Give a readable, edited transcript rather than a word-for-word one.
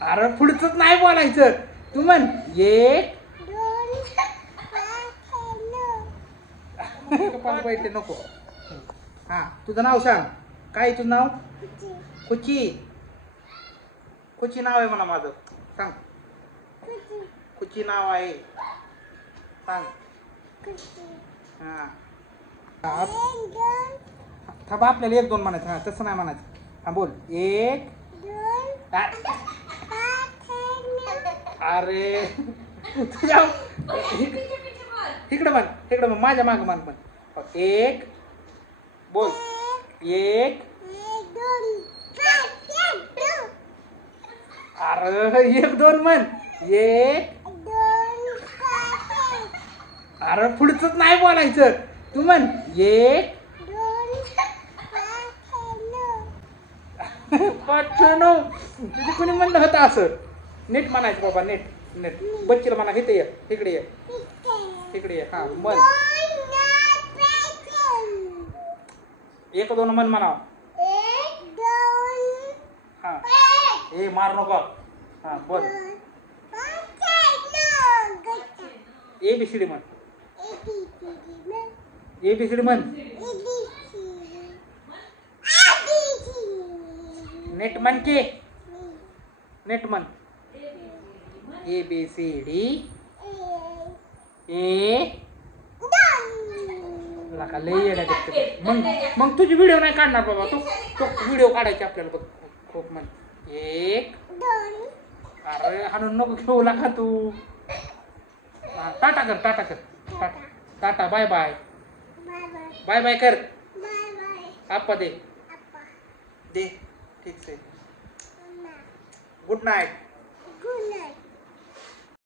अरे पुढचंच नाही बोलायचं. तू म्हण एक पाच बैठे नको. हा तुझं नाव सांग. काय तुझं नाव? कुची. कुची नाव आहे म्हणा माझं. सांग. कुची नाव आहे सांग. हा थांबा आपल्याला एक दोन म्हणायचं. हा तसं नाही म्हणायचं. हा बोल एक. अरे तुझ्या इकडं म्हण. इकडं म्हण माझ्या माग मान पण. एक बोल. एक. अरे एक दोन म्हण. एक. अरे पुढचंच नाही बोलायचं. तू म्हण एक. तुझे कोणी म्हणलं होतं असं? नीट म्हणायचं बाबा. नीट नीट बच्चीला म्हणा. इथे ये. इकडे ये. इकडे ये. हा म्हण एक दोन म्हण म्हणा. हा ए मार नको. हा बोल. ABCD म्हण. ABCD म्हण. नेट म्हण की. नेट म्हण. ABCD ए लका लय येड्या दिसते. मग तुझी व्हिडिओ नाही काढणार बाबा. तो व्हिडिओ काढायची आपल्याला बघ. खूप म्हण एक. अरे हाणून नको घेऊ लागा तू. टाटा कर. टाटा कर. Tata bye bye. Bye bye कर. आप्पा दे. दे ठीक आहे. Good night.